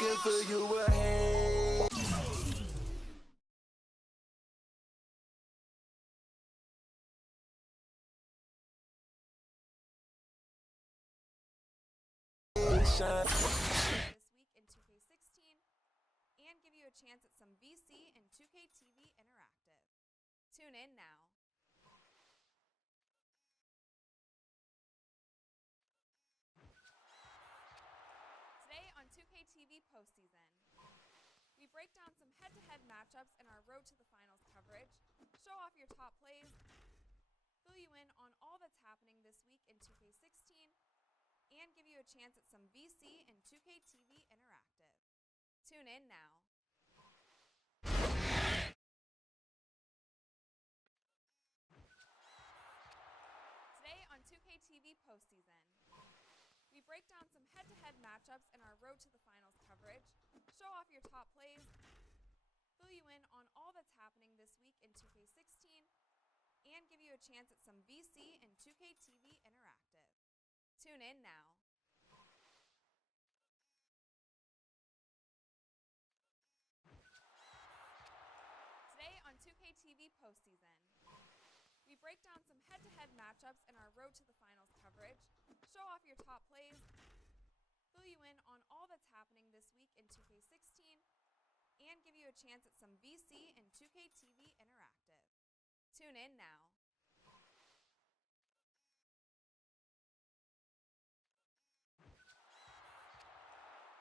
looking for you ahead. This week in 2K16 and give you a chance at some VC and 2K TV Interactive. Tune in now. Today on 2K TV postseason, we break down some head-to-head matchups in our Road to the Finals coverage, show off your top plays, fill you in on all that's happening this week in 2K16, and give you a chance at some VC and 2K TV Interactive. Tune in now. Today on 2K TV postseason, we break down some head-to-head matchups in our Road to the Finals coverage, show off your top plays, fill you in on all that's happening this week in 2K16, and give you a chance at some VC and 2K TV Interactive. Tune in now. Today on 2K TV postseason, we break down some head-to-head matchups in our Road to the Finals coverage, show off your top plays, fill you in on all that's happening this week in 2K16, and give you a chance at some VC and 2K TV Interactive. Tune in now.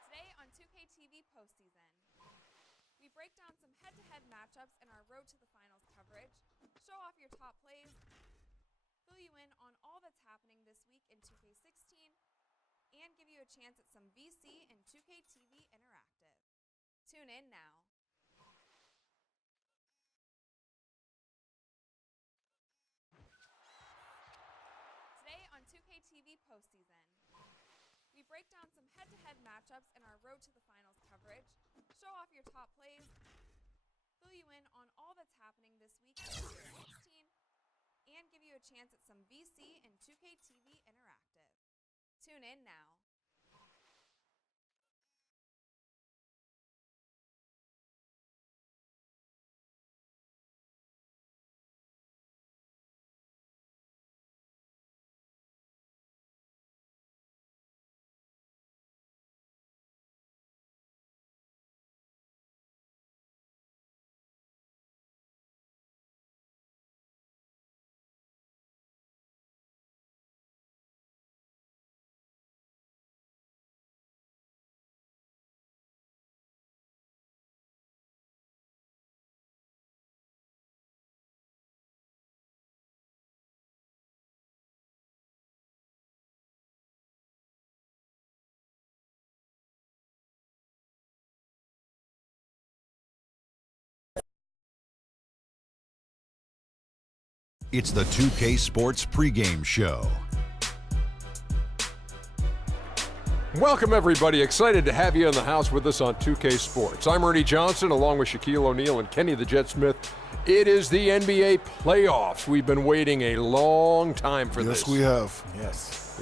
Today on 2K TV postseason, we break down some head-to-head matchups in our Road to the Finals coverage, show off your top plays, fill you in on all that's happening this week in 2K16, and give you a chance at some VC and 2K TV Interactive. Tune in now. Today on 2K TV postseason, we break down some head-to-head matchups in our Road to the Finals coverage, show off your top plays, fill you in on all that's happening this week in 2K16, and give you a chance at some VC and 2K TV Interactive. Tune in now. It's the 2K Sports pregame show. Welcome, everybody. Excited to have you in the house with us on 2K Sports. I'm Ernie Johnson, along with Shaquille O'Neal and Kenny the Jet Smith. It is the NBA playoffs. We've been waiting a long time for this. Yes, we have. Yes.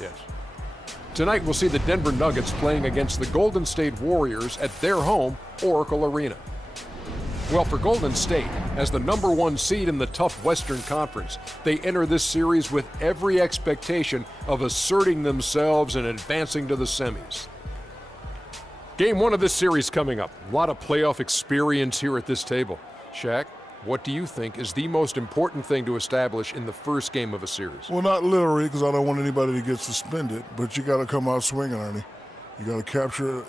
Tonight, we'll see the Denver Nuggets playing against the Golden State Warriors at their home, Oracle Arena. Well, for Golden State, as the #1 seed in the tough Western Conference, they enter this series with every expectation of asserting themselves and advancing to the semis. Game 1 of this series coming up. A lot of playoff experience here at this table. Shaq, what do you think is the most important thing to establish in the first game of a series? Well, not literally, because I don't want anybody to get suspended, but you got to come out swinging, Ernie. You got to capture it.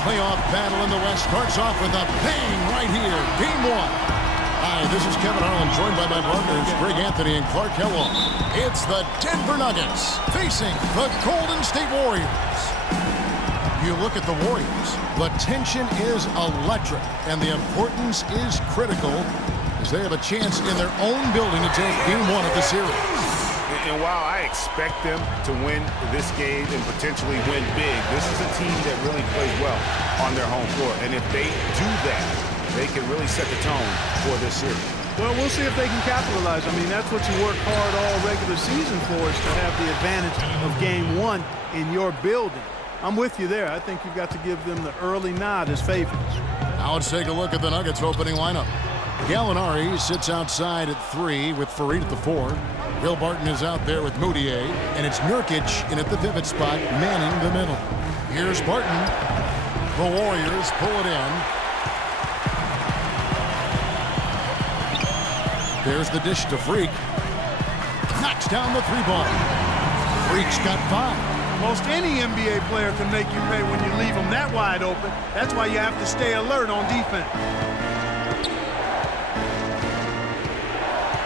Playoff battle in the West starts off with a bang right here. Game 1. Hi, this is Kevin Harlan, joined by my partners Greg Anthony and Clark Kellogg. It's the Denver Nuggets facing the Golden State Warriors. You look at the Warriors, the tension is electric, and the importance is critical as they have a chance in their own building to take Game 1 of the series. And while I expect them to win this game and potentially win big, this is a team that really plays well on their home floor. And if they do that, they can really set the tone for this series. Well, we'll see if they can capitalize. I mean, that's what you work hard all regular season for, is to have the advantage of game one in your building. I'm with you there. I think you've got to give them the early nod as favorites. Now let's take a look at the Nuggets opening lineup. Gallinari sits outside at 3 with Faried at the 4. Will Barton is out there with Moutier, and it's Nurkic in at the pivot spot, manning the middle. Here's Barton. The Warriors pull it in. There's the dish to Freak. Knocks down the 3-ball. Freak's got 5. Most any NBA player can make you pay when you leave them that wide open. That's why you have to stay alert on defense.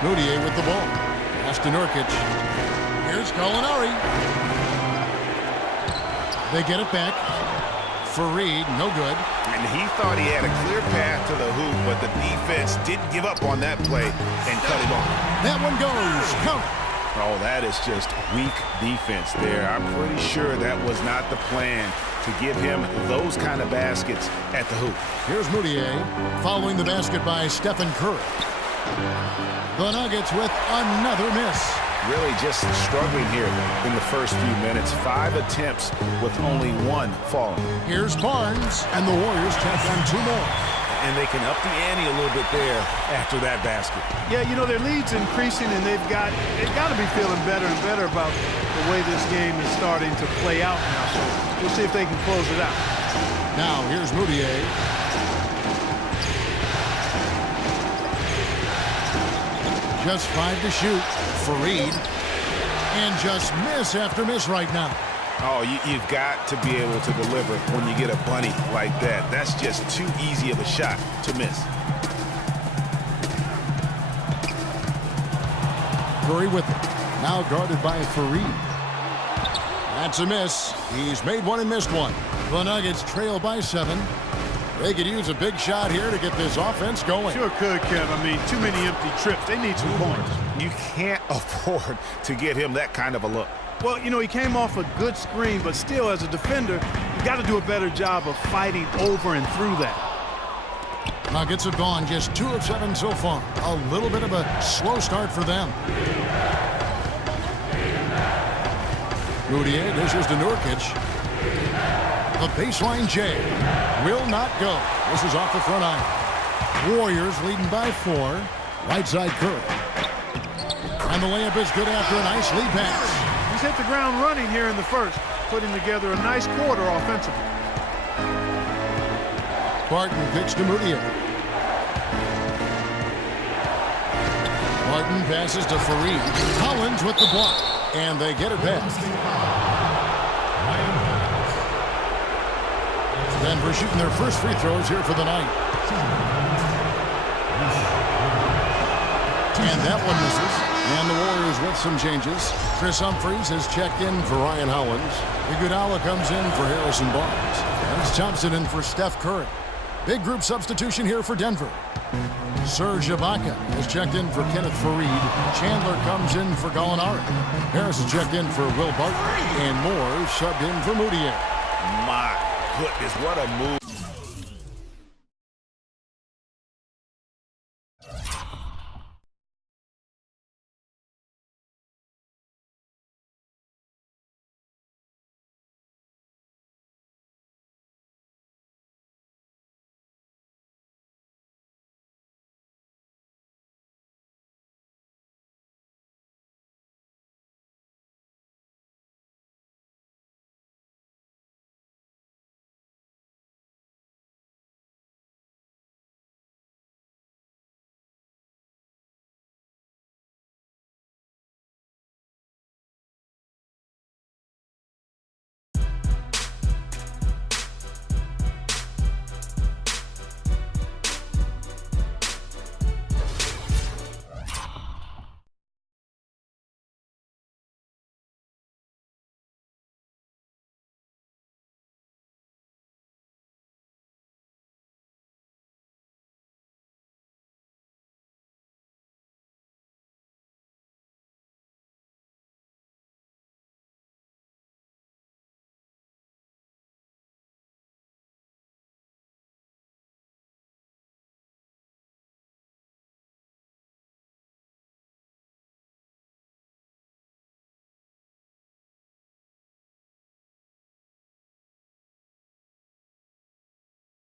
Moutier with the ball. Pass to Nurkic. Here's Gallinari. They get it back. Faried, no good. And he thought he had a clear path to the hoop, but the defense didn't give up on that play and cut it off. That one goes. Count. Oh, that is just weak defense there. I'm pretty sure that was not the plan to give him those kind of baskets at the hoop. Here's Moutier following the basket by Stephen Curry. The Nuggets with another miss. Really just struggling here in the first few minutes. 5 attempts with only 1 falling. Here's Barnes, and the Warriors tack on 2 more. And they can up the ante a little bit there after that basket. Yeah, you know, their lead's increasing, and they've got to be feeling better and better about the way this game is starting to play out now. So we'll see if they can close it out. Now here's Moutier. Just 5 to shoot. Faried. And just miss after miss right now. Oh, you've got to be able to deliver when you get a bunny like that. That's just too easy of a shot to miss. Curry with it. Now guarded by Faried. That's a miss. He's made one and missed one. The Nuggets trail by 7. They could use a big shot here to get this offense going. Sure could, Kev. I mean, too many empty trips. They need some points. You can't afford to give him that kind of a look. Well, you know, he came off a good screen, but still, as a defender, you got to do a better job of fighting over and through that. Nuggets have gone just 2 of 7 so far. A little bit of a slow start for them. Moutier dishes to Nurkic. The baseline J will not go. This is off the front iron. Warriors leading by 4. Right side Curry. And the layup is good after a nice lead pass. He's hit the ground running here in the first, putting together a nice quarter offensively. Barton kicks to Moutier. Barton passes to Faried. Collins with the block. And they get it back. Denver shooting their first free throws here for the night. And that one misses. And the Warriors with some changes. Chris Humphries has checked in for Ryan Hollins. Iguodala comes in for Harrison Barnes. Dennis Thompson in for Steph Curry. Big group substitution here for Denver. Serge Ibaka has checked in for Kenneth Faried. Chandler comes in for Gallinari. Harris has checked in for Will Barton. And Moore subbed in for Moutier. My goodness, what a move.